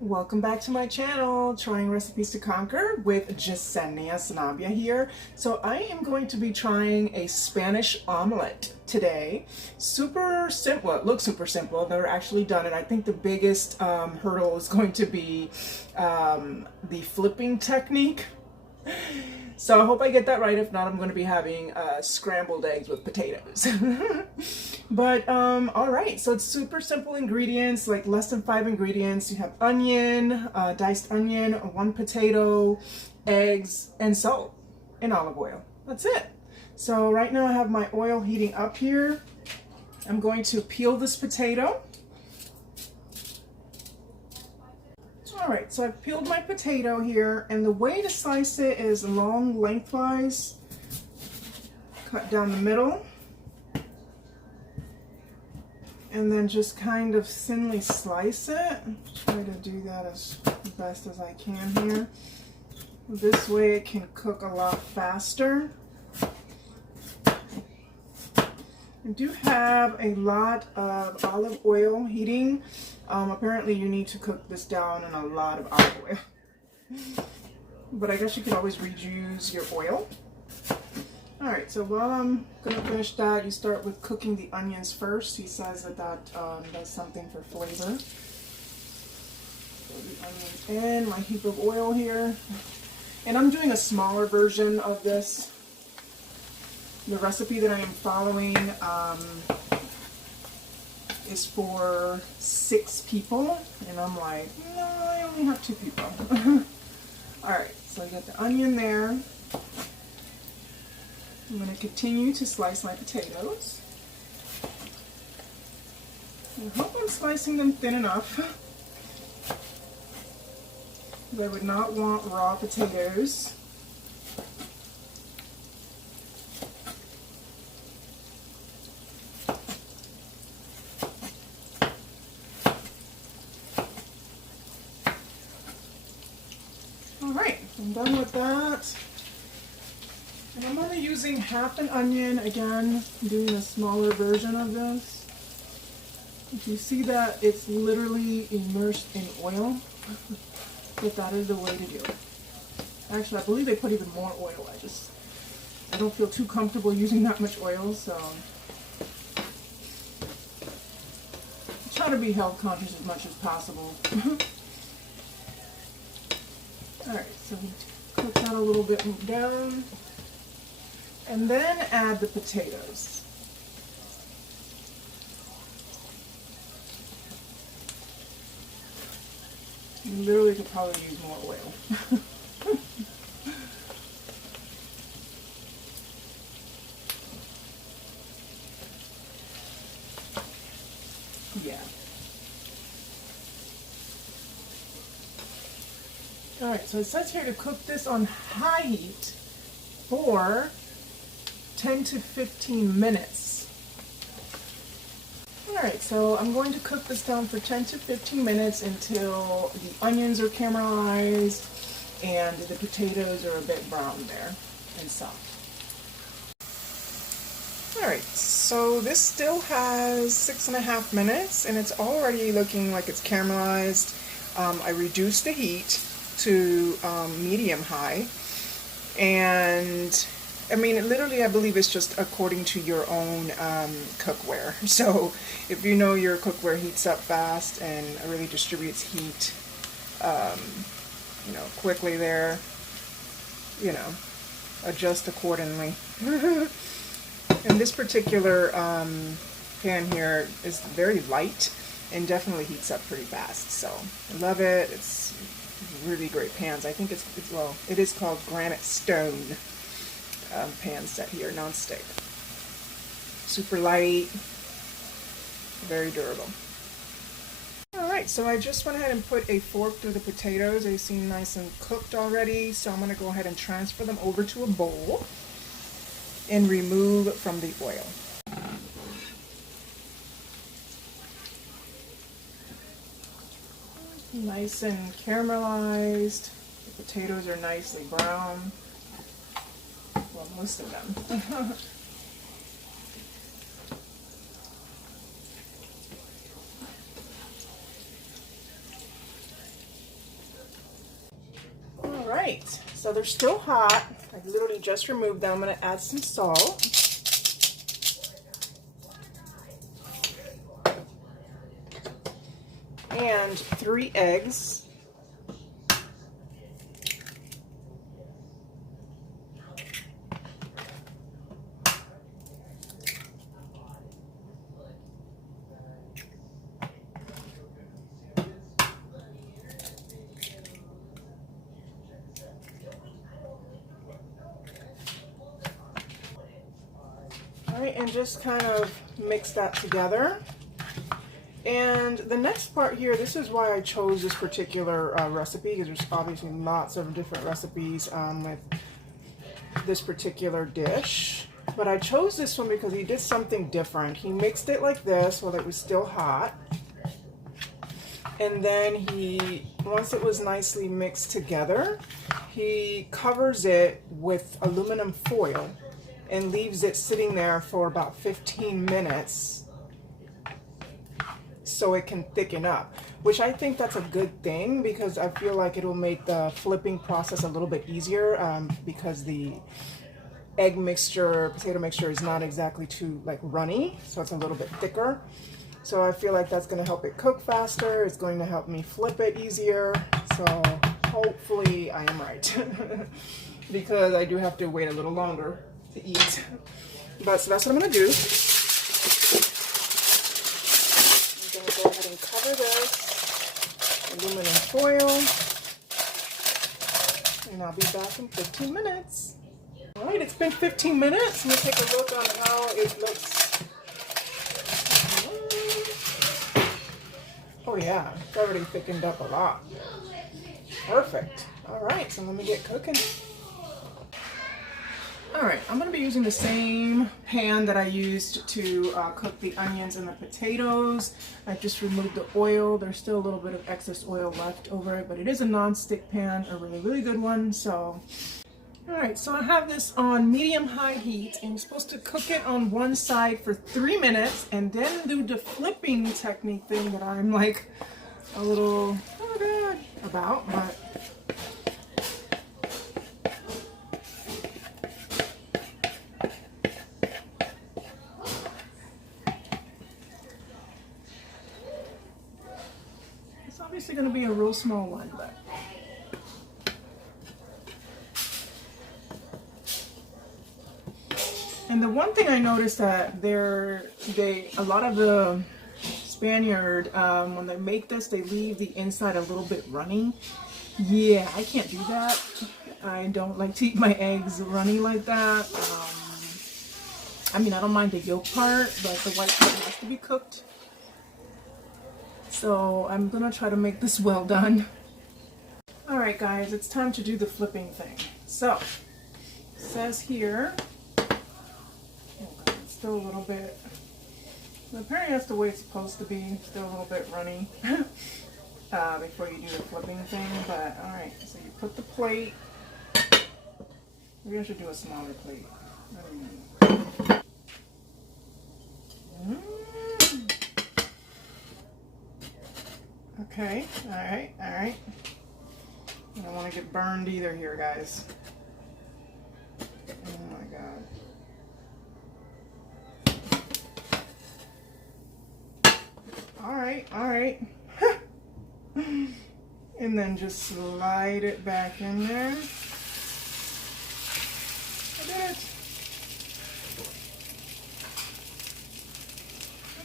Welcome back to my channel, Trying Recipes to Conquer with Jasenia Sanabia here. So I am going to be trying a Spanish omelet today. Super simple. Well, it looks super simple. I've never actually done it. I think the biggest hurdle is going to be the flipping technique. So I hope I get that right. If not, I'm going to be having scrambled eggs with potatoes. But all right, so it's super simple ingredients, like less than 5 ingredients. You have onion, diced onion, 1 potato, eggs, and salt, and olive oil. That's it. So right now I have my oil heating up here. I'm going to peel this potato. All right, so I've peeled my potato here, and the way to slice it is long lengthwise, cut down the middle, and then just kind of thinly slice it. Try to do that as best as I can here. This way it can cook a lot faster. I do have a lot of olive oil heating. Apparently you need to cook this down in a lot of olive oil. But I guess you could always reuse your oil. Alright, so while I'm going to finish that, you start with cooking the onions first. He says that does something for flavor. Throw the onions in, my heap of oil here. And I'm doing a smaller version of this. The recipe that I am following is for 6 people, and I'm like, no, I only have 2 people. Alright, so I got the onion there. I'm going to continue to slice my potatoes. I hope I'm slicing them thin enough. I would not want raw potatoes. Alright, I'm done with that. And I'm only using half an onion, again, doing a smaller version of this. If you see that it's literally immersed in oil, but that is the way to do it. Actually, I believe they put even more oil. I don't feel too comfortable using that much oil, so I try to be health conscious as much as possible. Alright, so cook that a little bit down. And then add the potatoes. You literally could probably use more oil. Yeah. Alright, so it says here to cook this on high heat for 10 to 15 minutes. Alright, so I'm going to cook this down for 10 to 15 minutes until the onions are caramelized and the potatoes are a bit brown there and soft. Alright, so this still has 6.5 minutes and it's already looking like it's caramelized. I reduced the heat to medium high, and I mean, literally, I believe it's just according to your own cookware. So if you know your cookware heats up fast and really distributes heat, quickly there, adjust accordingly. And this particular pan here is very light and definitely heats up pretty fast. So I love it. It's really great pans. I think it is called Granite Stone. Pan set here, non-stick. Super light, very durable. Alright, so I just went ahead and put a fork through the potatoes. They seem nice and cooked already, so I'm going to go ahead and transfer them over to a bowl and remove from the oil. Nice and caramelized. The potatoes are nicely brown. Well, most of them. right, so they're still hot. I literally just removed them. I'm going to add some salt. And 3 eggs. All right, and just kind of mix that together. And the next part here, this is why I chose this particular recipe, because there's obviously lots of different recipes with this particular dish. But I chose this one because he did something different. He mixed it like this while it was still hot. And then once it was nicely mixed together, he covers it with aluminum foil and leaves it sitting there for about 15 minutes so it can thicken up, which I think that's a good thing, because I feel like it'll make the flipping process a little bit easier, because the egg mixture, potato mixture is not exactly too like runny, so it's a little bit thicker. So I feel like that's going to help it cook faster. It's going to help me flip it easier. So hopefully I am right, because I do have to wait a little longer to eat. But so that's what I'm going to do. I'm going to go ahead and cover this aluminum foil, and I'll be back in 15 minutes. All right, it's been 15 minutes. Let me take a look on how it looks. Oh yeah, it's already thickened up a lot. Perfect. All right, so let me get cooking. All right, I'm gonna be using the same pan that I used to cook the onions and the potatoes. I just removed the oil. There's still a little bit of excess oil left over it, but it is a non-stick pan, a really, really good one. So, all right, so I have this on medium-high heat, and I'm supposed to cook it on one side for 3 minutes, and then do the flipping technique thing that I'm like a little, oh god, about, but it's obviously going to be a real small one, but and the one thing I noticed that a lot of the Spaniard, when they make this, they leave the inside a little bit runny. Yeah, I can't do that. I don't like to eat my eggs runny like that. I mean, I don't mind the yolk part, but the white part has to be cooked. So I'm gonna try to make this well done. All right, guys, it's time to do the flipping thing. So, it says here, still a little bit, apparently that's the way it's supposed to be, still a little bbit runny before you do the flipping thing. But all right, so you put the plate, maybe I should do a smaller plate. Okay, all right. I don't want to get burned either here, guys. Oh my god. All right. And then just slide it back in there. I did it.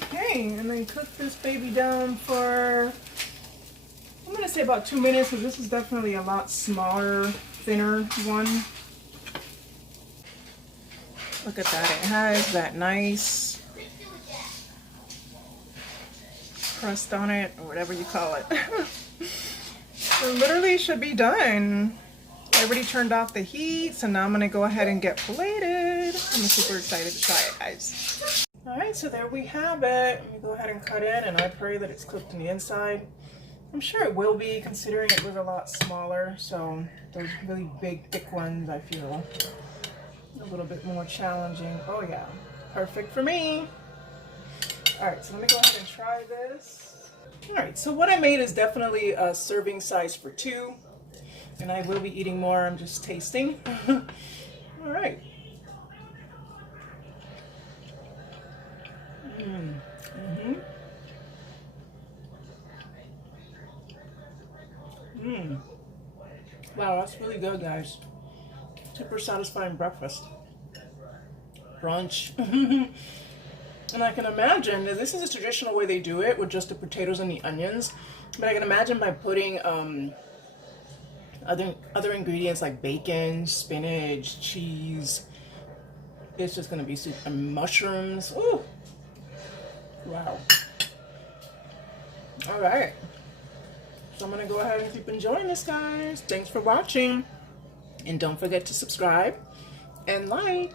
Okay, and then cook this baby down for, I'm gonna say about 2 minutes, because this is definitely a lot smaller, thinner one. Look at that, it has that nice crust on it, or whatever you call it. So literally should be done. I already turned off the heat, so now I'm gonna go ahead and get plated. I'm super excited to try it, guys. All right, so there we have it. Let me go ahead and cut in, and I pray that it's cooked on the inside. I'm sure it will be, considering it was a lot smaller. So those really big, thick ones, I feel a little bit more challenging. Oh yeah, perfect for me. All right, so let me go ahead and try this. All right, so what I made is definitely a serving size for 2. And I will be eating more. I'm just tasting. All right. Wow, that's really good, guys. Super satisfying breakfast. Brunch. And I can imagine that this is a traditional way they do it with just the potatoes and the onions. But I can imagine by putting other ingredients like bacon, spinach, cheese. It's just gonna be soup and mushrooms. Ooh. Wow. All right. So I'm gonna go ahead and keep enjoying this, guys. Thanks for watching. And don't forget to subscribe and like.